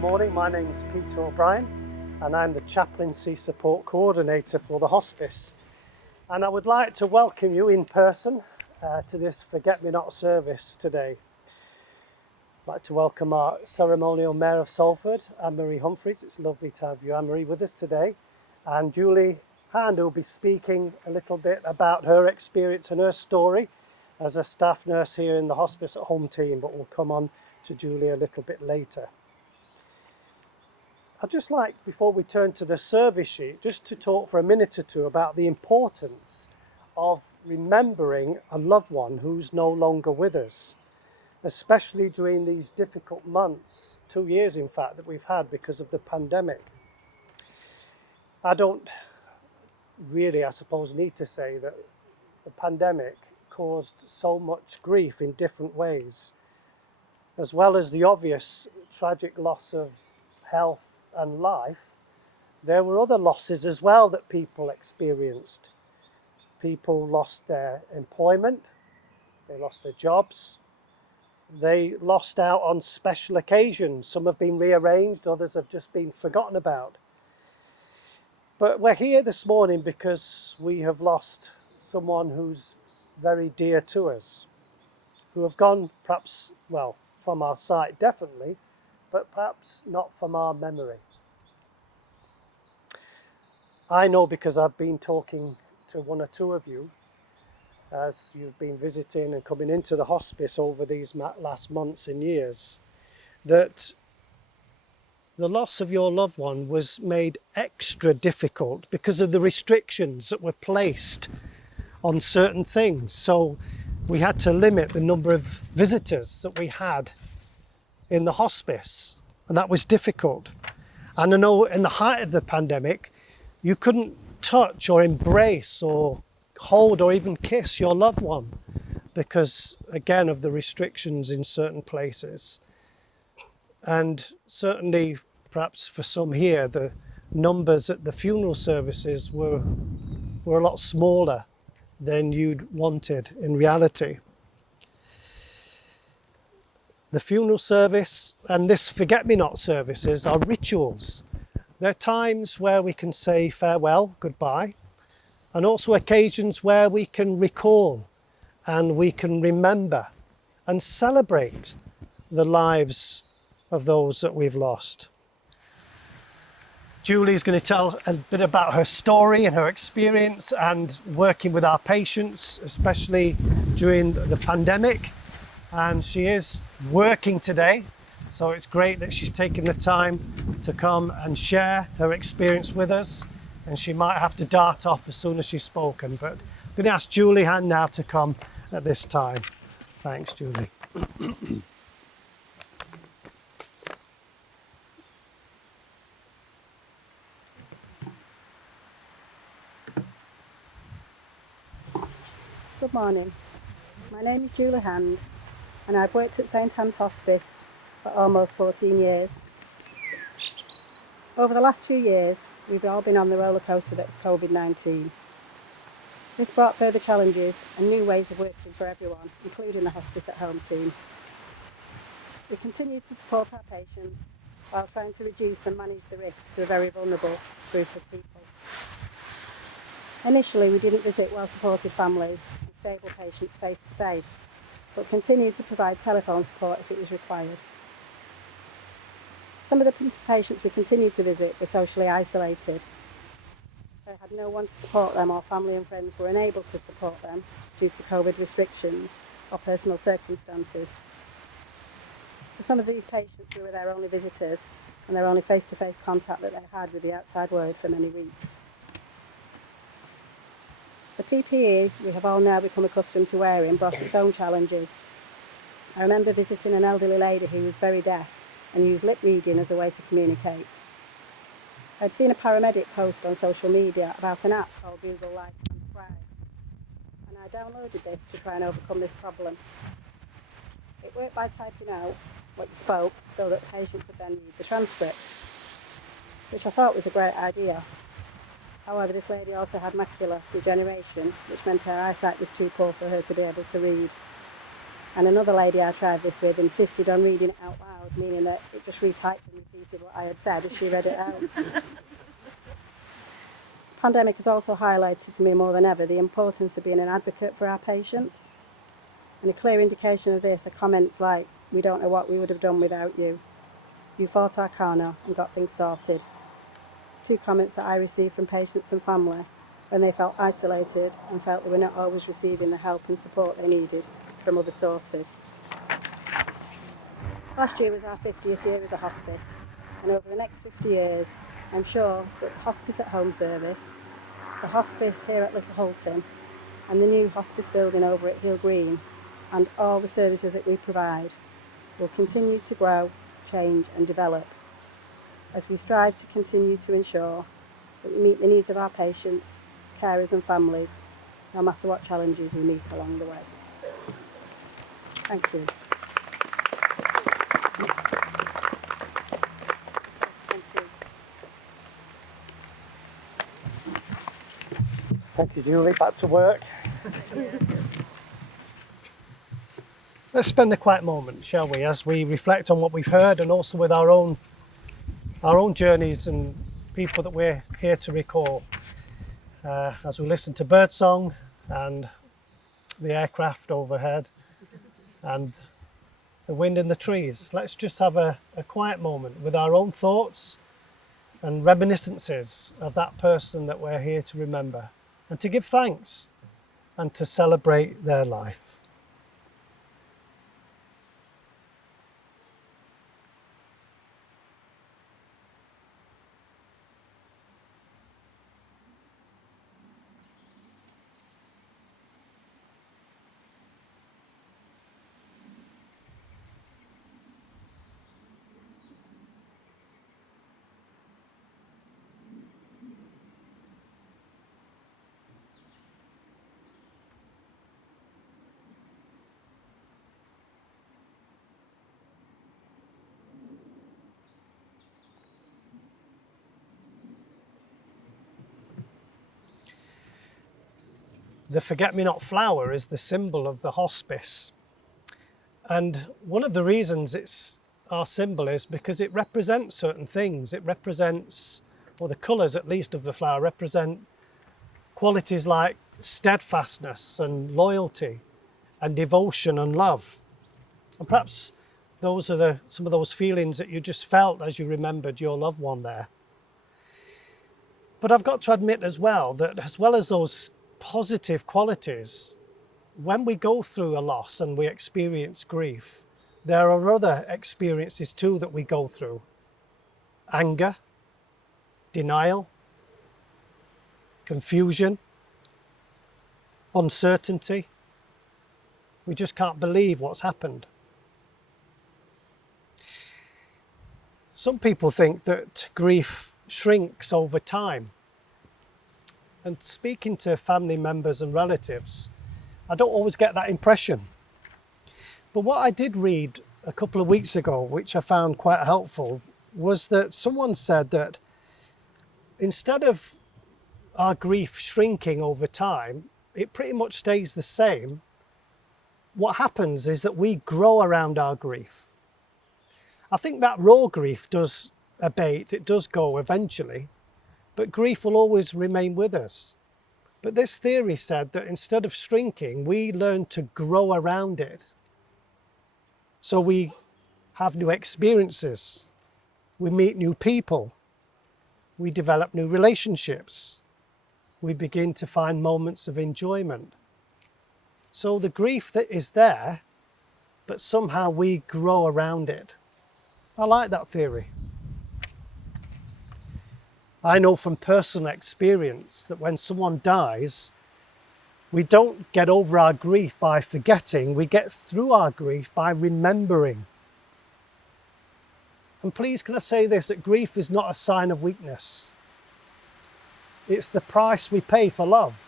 morning. My name is Peter O'Brien and I'm the Chaplaincy Support Coordinator for the Hospice. And I would like to welcome you in person to this Forget-Me-Not service today. I'd like to welcome our ceremonial Mayor of Salford, Anne-Marie Humphreys. It's lovely to have you, Anne-Marie, with us today. And Julie Hand, who will be speaking a little bit about her experience and her story as a staff nurse here in the Hospice at Home team, but we'll come on to Julie a little bit later. I'd just like, before we turn to the service sheet, just to talk for a minute or two about the importance of remembering a loved one who's no longer with us, especially during these difficult months, 2 years in fact, that we've had because of the pandemic. I don't really, I suppose, need to say that the pandemic caused so much grief in different ways, as well as the obvious tragic loss of health and life. There were other losses as well that people experienced. People lost their employment, they lost their jobs, they lost out on special occasions. Some have been rearranged, others have just been forgotten about. But we're here this morning because we have lost someone who's very dear to us, who have gone perhaps, well, from our sight definitely, but perhaps not from our memory. I know because I've been talking to one or two of you as you've been visiting and coming into the hospice over these last months and years, that the loss of your loved one was made extra difficult because of the restrictions that were placed on certain things. So we had to limit the number of visitors that we had in the hospice, and that was difficult. And I know in the height of the pandemic, you couldn't touch or embrace or hold or even kiss your loved one because, again, of the restrictions in certain places. And certainly, perhaps for some here, the numbers at the funeral services were a lot smaller than you'd wanted in reality. The funeral service and this Forget-Me-Not services are rituals. They're times where we can say farewell, goodbye, and also occasions where we can recall and we can remember and celebrate the lives of those that we've lost. Julie's going to tell a bit about her story and her experience and working with our patients, especially during the pandemic. And she is working today, so it's great that she's taken the time to come and share her experience with us. And she might have to dart off as soon as she's spoken, but I'm going to ask Julie Hand now to come at this time. Thanks, Julie. Good morning. My name is Julie Hand and I've worked at St Anne's Hospice for almost 14 years. Over the last 2 years, we've all been on the roller coaster that's COVID-19. This brought further challenges and new ways of working for everyone, including the Hospice at Home team. We continue to support our patients while trying to reduce and manage the risk to a very vulnerable group of people. Initially, we didn't visit well-supported families and stable patients face-to-face, but continued to provide telephone support if it was required. Some of the patients we continued to visit were socially isolated. They had no one to support them, or family and friends were unable to support them due to COVID restrictions or personal circumstances. For some of these patients, we were their only visitors and their only face-to-face contact that they had with the outside world for many weeks. The PPE we have all now become accustomed to wearing brought its own challenges. I remember visiting an elderly lady who was very deaf and used lip reading as a way to communicate. I'd seen a paramedic post on social media about an app called Google Live Transcribe, and I downloaded this to try and overcome this problem. It worked by typing out what you spoke so that the patient could then read the transcript, which I thought was a great idea. However, this lady also had macular degeneration, which meant her eyesight was too poor for her to be able to read. And another lady I tried this with insisted on reading it out loud, meaning that it just retyped and repeated with what I had said as she read it out. The pandemic has also highlighted to me more than ever the importance of being an advocate for our patients. And a clear indication of this are comments like, "We don't know what we would have done without you. You fought our corner and got things sorted." Two comments that I received from patients and family when they felt isolated and felt they were not always receiving the help and support they needed from other sources. Last year was our 50th year as a hospice, and over the next 50 years, I'm sure that the Hospice at Home service, the hospice here at Little Holton, and the new hospice building over at Hill Green, and all the services that we provide, will continue to grow, change and develop as we strive to continue to ensure that we meet the needs of our patients, carers and families, no matter what challenges we meet along the way. Thank you. Thank you, Julie. Back to work. Let's spend a quiet moment, shall we, as we reflect on what we've heard and also with our own journeys and people that we're here to recall. As we listen to birdsong and the aircraft overhead and the wind in the trees, let's just have a quiet moment with our own thoughts and reminiscences of that person that we're here to remember, and to give thanks and to celebrate their life. The forget-me-not flower is the symbol of the hospice. And one of the reasons it's our symbol is because it represents certain things. It represents, or the colours at least of the flower, represent qualities like steadfastness and loyalty and devotion and love. And perhaps those are some of those feelings that you just felt as you remembered your loved one there. But I've got to admit as well that as well as those positive qualities, when we go through a loss and we experience grief, there are other experiences too that we go through. Anger, denial, confusion, uncertainty. We just can't believe what's happened. Some people think that grief shrinks over time. And speaking to family members and relatives, I don't always get that impression. But what I did read a couple of weeks ago, which I found quite helpful, was that someone said that instead of our grief shrinking over time, it pretty much stays the same. What happens is that we grow around our grief. I think that raw grief does abate, it does go eventually, but grief will always remain with us. But this theory said that instead of shrinking, we learn to grow around it. So we have new experiences, we meet new people, we develop new relationships, we begin to find moments of enjoyment. So the grief that is there, but somehow we grow around it. I like that theory. I know from personal experience that when someone dies, we don't get over our grief by forgetting, we get through our grief by remembering. And please can I say this, that grief is not a sign of weakness. It's the price we pay for love.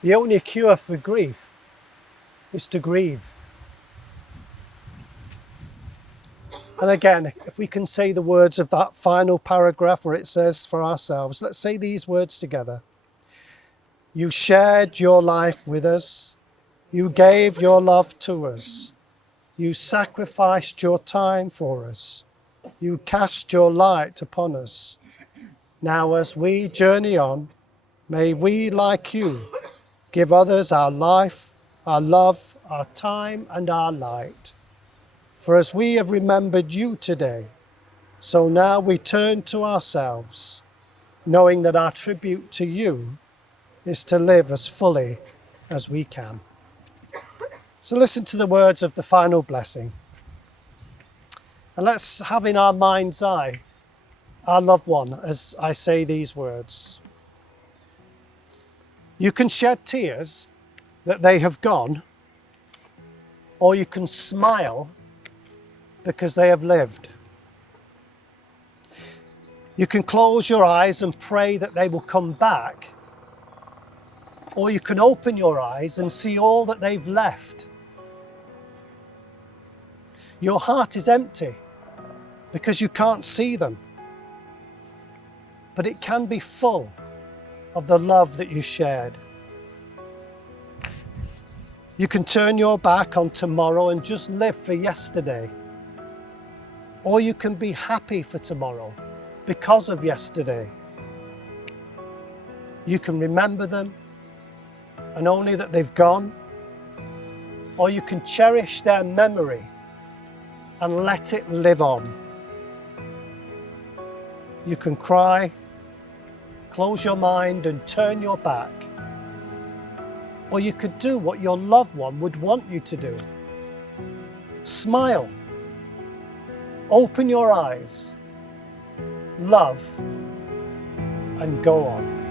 The only cure for grief is to grieve. And again, if we can say the words of that final paragraph where it says for ourselves, let's say these words together. You shared your life with us. You gave your love to us. You sacrificed your time for us. You cast your light upon us. Now as we journey on, may we, like you, give others our life, our love, our time, and our light. For as we have remembered you today, so now we turn to ourselves, knowing that our tribute to you is to live as fully as we can. So listen to the words of the final blessing. And let's have in our mind's eye our loved one as I say these words. You can shed tears that they have gone, or you can smile because they have lived. You can close your eyes and pray that they will come back, or you can open your eyes and see all that they've left. Your heart is empty because you can't see them, but it can be full of the love that you shared. You can turn your back on tomorrow and just live for yesterday, or you can be happy for tomorrow because of yesterday. You can remember them and only that they've gone, or you can cherish their memory and let it live on. You can cry, close your mind and turn your back, or you could do what your loved one would want you to do. Smile, open your eyes, love, and go on.